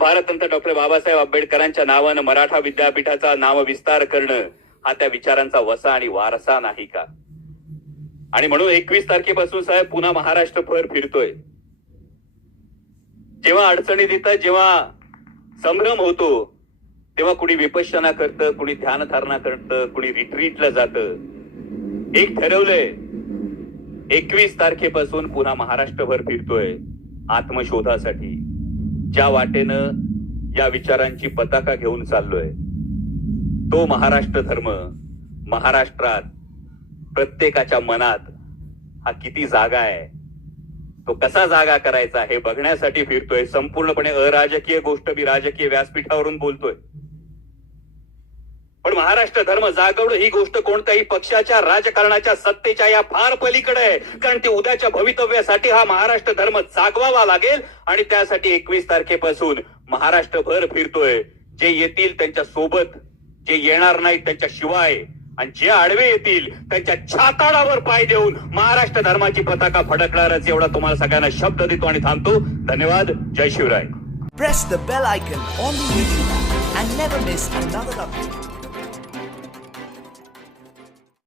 Bharat Ratna doctor Babasaheb आंबेडकरांच्या नावानं मराठा विद्यापीठाचा नामविस्तार करणं हा त्या विचारांचा वसा आणि वारसा नाही का? आणि म्हणून 21 तारखेपासून साहेब पुन्हा महाराष्ट्रभर फिरतोय. जेव्हा अडचणीत येतात, जेव्हा संभ्रम होतो, तेव्हा कुणी विपश्यना करतं, कुणी ध्यानधारणा करतं, कुणी रिट्रीटला जातं. एक ठरवलंय, 21 तारखेपासून पुन्हा महाराष्ट्रभर फिरतोय आत्मशोधासाठी. ज्या वाटेनं या विचारांची पताका घेऊन चाललोय, तो महाराष्ट्र धर्म महाराष्ट्रात प्रत्येकाच्या मनात हा किती जागा आहे, तो कसा जागा करायचा हे बघण्यासाठी फिरतोय. संपूर्णपणे अराजकीय गोष्ट मी राजकीय व्यासपीठावरून बोलतोय. पण महाराष्ट्र धर्म जागवणं ही गोष्ट कोणत्याही पक्षाच्या राजकारणाच्या सत्तेच्या या फार पलीकडे आहे. कारण ती उद्याच्या भवितव्यासाठी हा महाराष्ट्र धर्म जागवावा लागेल. आणि त्यासाठी 21 तारखेपासून महाराष्ट्रभर फिरतोय. जे येतील त्यांच्या सोबत, जे येणार नाहीत त्यांच्या शिवाय, आणि जे आडवे येतील त्यांच्या छाताडावर पाय देऊन महाराष्ट्र धर्माची पताका फडकणारच, एवढा तुम्हाला सगळ्यांना शब्द देतो आणि थांबतो. धन्यवाद. जय Shivray. Press the bell icon on the YouTube app and never miss another update.